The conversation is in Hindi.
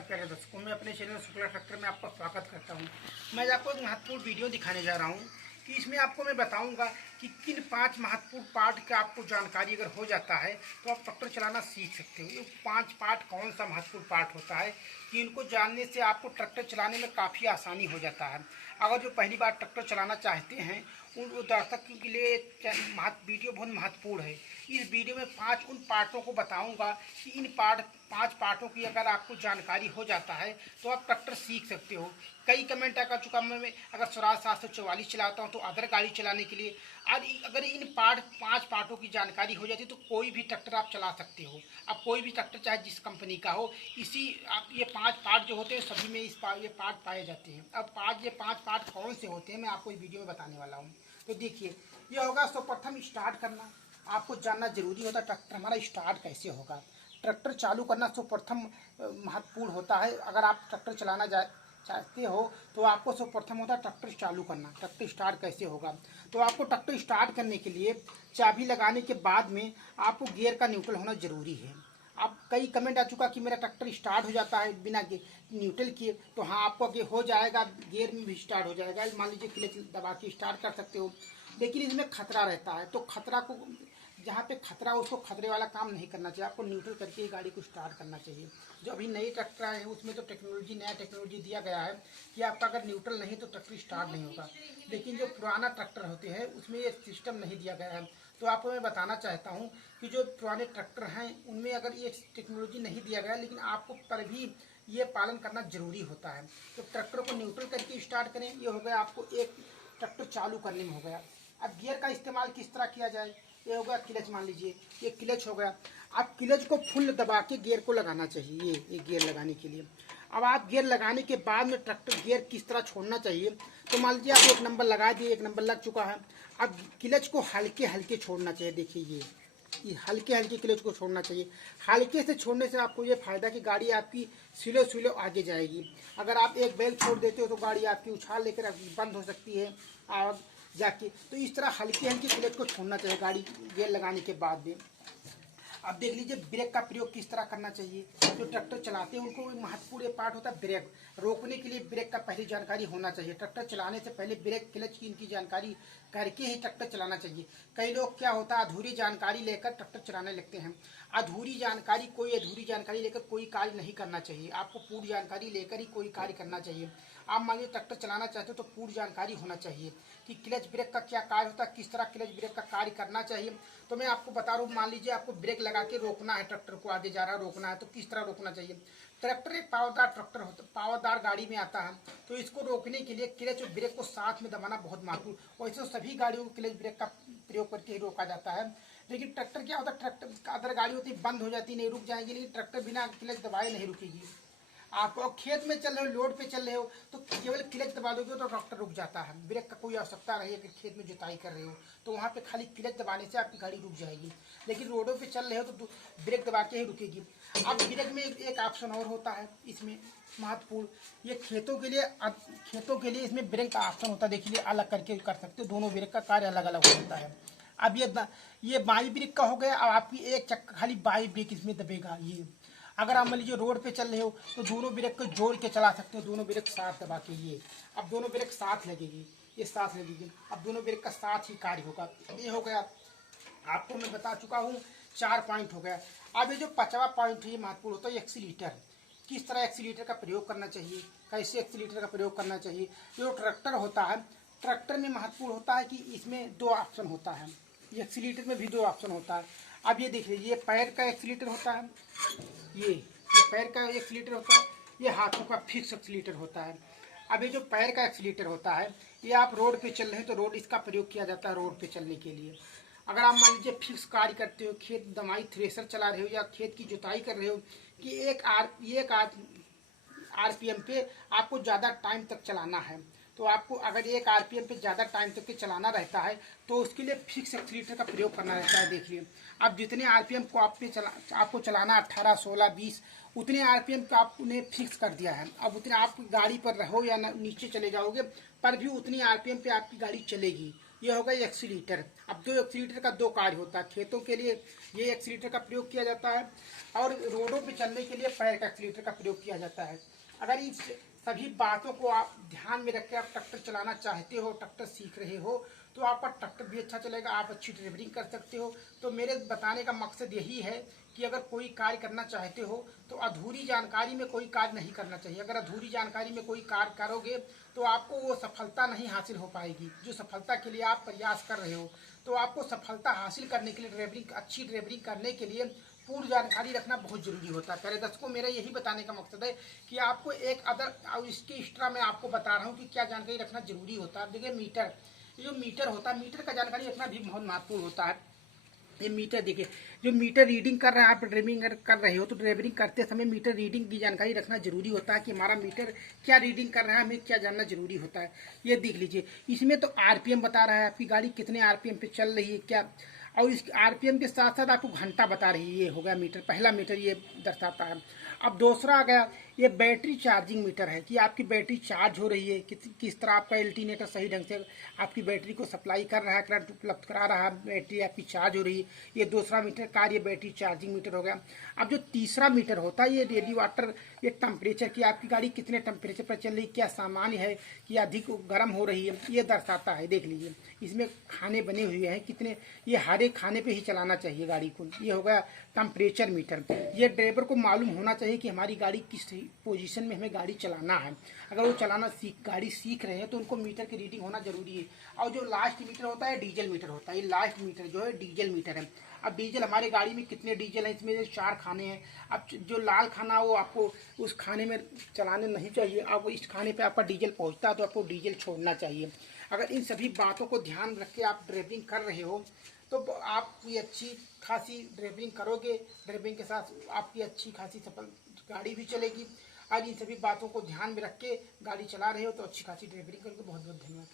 नमस्कार प्यारे दर्शकों, मैं अपने चैनल शुक्ला ट्रैक्टर में आपका स्वागत करता हूं। मैं आपको एक महत्वपूर्ण वीडियो दिखाने जा रहा हूं कि इसमें आपको मैं बताऊंगा कि किन 5 महत्वपूर्ण पार्ट का आपको जानकारी अगर हो जाता है तो आप ट्रैक्टर चलाना सीख सकते हो। ये 5 पार्ट कौन सा महत्वपूर्ण पार्ट होता है कि इनको जानने से आपको ट्रैक्टर चलाने में काफ़ी आसानी हो जाता है। अगर जो पहली बार ट्रैक्टर चलाना चाहते हैं उन दर्शकों के लिए वीडियो बहुत महत्वपूर्ण है। इस वीडियो में 5 उन पार्टों को बताऊंगा कि इन 5 पार्टों की अगर आपको जानकारी हो जाता है तो आप ट्रैक्टर सीख सकते हो। कई कमेंट आ चुका मैं अगर स्वराज 744 चलाता हूं तो अदर गाड़ी चलाने के लिए अगर इन 5 पार्टों की जानकारी हो जाती है तो कोई भी ट्रैक्टर आप चला सकते हो। अब कोई भी ट्रैक्टर चाहे जिस कंपनी का हो, इसी आप ये 5 पार्ट जो होते हैं सभी में ये पार्ट पाए जाते हैं। अब ये 5 पार्ट कौन से होते हैं मैं आपको इस वीडियो में बताने वाला हूँ। तो देखिए, ये होगा सर्वप्रथम स्टार्ट करना। आपको जानना जरूरी होता है ट्रैक्टर हमारा स्टार्ट कैसे होगा। ट्रैक्टर चालू करना सर्वप्रथम महत्वपूर्ण होता है। अगर आप ट्रैक्टर चलाना चाहते हो तो आपको सर्वप्रथम होता है ट्रैक्टर चालू करना। ट्रैक्टर स्टार्ट कैसे होगा, तो आपको ट्रैक्टर स्टार्ट करने के लिए चाबी लगाने के बाद में आपको गियर का न्यूट्रल होना जरूरी है। अब कई कमेंट आ चुका कि मेरा ट्रैक्टर स्टार्ट हो जाता है बिना न्यूट्रल किए, तो हाँ आपको आगे हो जाएगा, गियर में भी स्टार्ट हो जाएगा। मान लीजिए क्लच दबा के स्टार्ट कर सकते हो, लेकिन इसमें खतरा रहता है। तो खतरा को जहाँ पे खतरा उसको खतरे वाला काम नहीं करना चाहिए। आपको न्यूट्रल करके ही गाड़ी को स्टार्ट करना चाहिए। जो अभी नई ट्रैक्टर आए हैं उसमें तो नया टेक्नोलॉजी दिया गया है कि आपका अगर न्यूट्रल नहीं तो ट्रैक्टर स्टार्ट नहीं होगा। लेकिन जो पुराना ट्रैक्टर होते हैं उसमें ये सिस्टम नहीं दिया गया है। तो आपको मैं बताना चाहता हूँ कि जो पुराने ट्रैक्टर हैं उनमें अगर ये टेक्नोलॉजी नहीं दिया गया, लेकिन आपको पर भी ये पालन करना जरूरी होता है। तो ट्रैक्टर को न्यूट्रल करके स्टार्ट करें, ये हो गया आपको एक ट्रैक्टर चालू करने में हो गया। अब गियर का इस्तेमाल किस तरह किया जाए, ये हो गया क्लच। मान लीजिए ये क्लच हो गया। आप क्लच को फुल दबा के गियर को लगाना चाहिए, ये गियर लगाने के लिए। अब आप गियर लगाने के बाद में ट्रैक्टर गियर किस तरह छोड़ना चाहिए, तो मान लीजिए आप 1 नंबर लगा दिए, 1 नंबर लग चुका है। अब क्लच को हल्के हल्के छोड़ना चाहिए। देखिए ये हल्के हल्के क्लच को छोड़ना चाहिए। हल्के से छोड़ने से आपको ये फायदा कि गाड़ी आपकी स्लो स्लो आगे जाएगी। अगर आप एक बैल छोड़ देते हो तो गाड़ी आपकी उछाल लेकर बंद हो सकती है और जाके। तो इस तरह हल्की हल्की क्लच को छोड़ना चाहिए गाड़ी गियर लगाने के बाद में। अब देख लीजिए ब्रेक का प्रयोग किस तरह करना चाहिए। जो ट्रैक्टर चलाते हैं उनको महत्वपूर्ण पार्ट होता है ब्रेक। रोकने के लिए ब्रेक का पहली जानकारी होना चाहिए। ट्रैक्टर चलाने से पहले ब्रेक क्लच की इनकी जानकारी करके ही ट्रैक्टर चलाना चाहिए। कई लोग क्या होता है अधूरी जानकारी लेकर ट्रैक्टर चलाने लगते हैं। अधूरी जानकारी लेकर कोई कार्य नहीं करना चाहिए। आपको पूरी जानकारी लेकर ही कोई कार्य करना चाहिए। आप मान लीजिए ट्रैक्टर चलाना चाहते हो तो पूरी जानकारी होना चाहिए कि क्लच ब्रेक का क्या कार्य होता है, किस तरह क्लच ब्रेक का कार्य करना चाहिए। तो मैं आपको बता रहा हूँ, मान लीजिए आपको ब्रेक लगा के रोकना है, ट्रैक्टर को आगे जा रहा है रोकना है, तो किस तरह रोकना चाहिए। ट्रैक्टर एक पावरदार ट्रैक्टर होता है, पावरदार गाड़ी में आता है। तो इसको रोकने के लिए क्लच और ब्रेक को साथ में दबाना बहुत महत्वपूर्ण। वैसे सभी गाड़ियों को क्लच ब्रेक का प्रयोग करके ही रोका जाता है। लेकिन ट्रैक्टर क्या होता है, ट्रैक्टर अदर गाड़ी होती है बंद हो जाती नहीं रुक जाएंगी, लेकिन ट्रैक्टर बिना क्लच दबाए नहीं रुकेगी। आप खेत में चल रहे हो, लोड पे चल रहे हो तो केवल क्लच दबा दोगे तो ट्रैक्टर रुक जाता है। ब्रेक का कोई आवश्यकता नहीं है कि खेत में जुताई कर रहे हो तो वहाँ पे खाली क्लच दबाने से आपकी गाड़ी रुक जाएगी। लेकिन रोडों पे चल रहे हो तो ब्रेक दबा के ही रुकेगी। अब ब्रेक में एक ऑप्शन और होता है इसमें महत्वपूर्ण, ये खेतों के लिए इसमें ब्रेक का ऑप्शन होता है। देखिए अलग करके कर सकते हो, दोनों ब्रेक का कार्य अलग अलग होता है। अब ये बाई ब्रेक का हो गया। अब आपकी एक चक्का खाली बाई ब्रेक इसमें दबेगा। ये अगर आप मान लीजिए रोड पे चल रहे हो तो दोनों ब्रेक को जोड़ के चला सकते हो, दोनों ब्रेक साथ दबा के। ये अब दोनों ब्रेक साथ लगेगी, ये साथ लगेगी। अब दोनों ब्रेक का साथ ही कार्य होगा। ये हो गया, आपको मैं बता चुका हूँ 4 पॉइंट हो गया। अब ये जो 5वां पॉइंट है ये महत्वपूर्ण होता है एक्सीलेटर। किस तरह एक्सीलेटर का प्रयोग करना चाहिए, कैसे एक्सीलेटर का प्रयोग करना चाहिए। जो ट्रैक्टर होता है, ट्रैक्टर में महत्वपूर्ण होता है कि इसमें 2 ऑप्शन होता है। ये एक्सीलेटर में भी 2 ऑप्शन होता है। अब ये देख लीजिए, ये पैर का एक्सीलेटर होता है, ये पैर का एक्सीलेटर होता है, ये हाथों का फिक्स एक्सीलेटर होता है। अब ये जो पैर का एक्सीलेटर होता है ये आप रोड पे चल रहे हैं तो रोड इसका प्रयोग किया जाता है रोड पे चलने के लिए। अगर आप मान लीजिए फिक्स कार्य करते हो, खेत दमाई थ्रेसर चला रहे हो या खेत की जुताई कर रहे हो कि एक आरपीएम पे आपको ज़्यादा टाइम तक चलाना है, तो आपको अगर एक आरपीएम पे ज़्यादा टाइम तक के चलाना रहता है तो उसके लिए फिक्स एक्सीलेटर का प्रयोग करना रहता है। देखिए अब जितने आरपीएम को आपको चलाना 18, 16, 20 उतने आरपीएम को आपने फिक्स कर दिया है। अब उतने आप गाड़ी पर रहो या नीचे चले जाओगे पर भी उतनी आरपीएम पे आपकी गाड़ी चलेगी। ये होगा एक्सीलीटर। अब दो एक्सीलीटर का दो कार्य होता है। खेतों के लिए ये एक्सीलीटर का प्रयोग किया जाता है और रोडों पे चलने के लिए पैर का एक्सीलीटर का प्रयोग किया जाता है। अगर इन सभी बातों को आप ध्यान में रख के आप ट्रैक्टर चलाना चाहते हो, ट्रैक्टर सीख रहे हो, तो आपका ट्रैक्टर भी अच्छा चलेगा, आप अच्छी ड्राइविंग कर सकते हो। तो मेरे बताने का मकसद यही है कि अगर कोई कार्य करना चाहते हो तो अधूरी जानकारी में कोई कार्य नहीं करना चाहिए। अगर अधूरी जानकारी में कोई कार्य करोगे तो आपको वो सफलता नहीं हासिल हो पाएगी। जो सफलता के लिए आप प्रयास कर रहे हो, तो आपको सफलता हासिल करने के लिए ड्राइविंग, अच्छी ड्राइविंग करने के लिए पूर्ण जानकारी रखना बहुत जरूरी होता है। प्यारे दर्शकों, मेरा यही बताने का मकसद है कि आपको एक अदर इसके एक्स्ट्रा मैं आपको बता रहा हूँ कि क्या जानकारी रखना जरूरी होता है। देखिए मीटर, ये जो मीटर होता है, मीटर का जानकारी रखना भी बहुत महत्वपूर्ण होता है। ये मीटर देखिए, जो मीटर रीडिंग कर रहा है, आप ड्राइविंग कर रहे हो तो ड्राइविंग करते समय मीटर रीडिंग की जानकारी रखना जरूरी होता है कि हमारा मीटर क्या रीडिंग कर रहा है, हमें क्या जानना जरूरी होता है। ये देख लीजिए, इसमें तो आरपीएम बता रहा है, आपकी गाड़ी कितने आरपीएम पे चल रही है क्या, और इस आरपीएम के साथ साथ आपको घंटा बता रही है। ये हो गया मीटर, पहला मीटर ये दर्शाता है। अब दूसरा आ गया, ये बैटरी चार्जिंग मीटर है कि आपकी बैटरी चार्ज हो रही है, किस तरह आपका अल्टरनेटर सही ढंग से आपकी बैटरी को सप्लाई कर रहा है, करंट उपलब्ध करा रहा है, बैटरी आपकी चार्ज हो रही है। ये दूसरा मीटर कार्य बैटरी चार्जिंग मीटर हो गया। अब जो तीसरा मीटर होता है, ये रेडी वाटर, ये टेम्परेचर की आपकी गाड़ी कितने टेम्परेचर पर चल रही है, क्या सामान्य है कि अधिक गर्म हो रही है, ये दर्शाता है। देख लीजिए, इसमें खाने बने हुए हैं कितने, ये हर एक खाने पे ही चलाना चाहिए गाड़ी को। ये हो गया टेम्परेचर मीटर। ये ड्राइवर को मालूम होना चाहिए कि हमारी गाड़ी किस पोजीशन में हमें गाड़ी चलाना है। अगर वो गाड़ी सीख रहे हैं तो उनको मीटर की रीडिंग होना जरूरी है। और जो लास्ट मीटर होता है डीजल मीटर होता है। ये लास्ट मीटर जो है डीजल मीटर है। अब डीजल, हमारी गाड़ी में कितने डीजल हैं, इसमें 4 खाने हैं। अब जो लाल खाना वो आपको उस खाने में चलाने नहीं चाहिए। अब इस खाने पे आपका डीजल पहुंचता है तो आपको डीजल छोड़ना चाहिए। अगर इन सभी बातों को ध्यान रख के आप ड्राइविंग कर रहे हो तो आप ये अच्छी खासी ड्राइविंग करोगे। ड्राइविंग के साथ आपकी अच्छी खासी सफल गाड़ी भी चलेगी। आज इन सभी बातों को ध्यान में रख के गाड़ी चला रहे हो तो अच्छी खासी ड्राइविंग करोगे। बहुत बहुत धन्यवाद।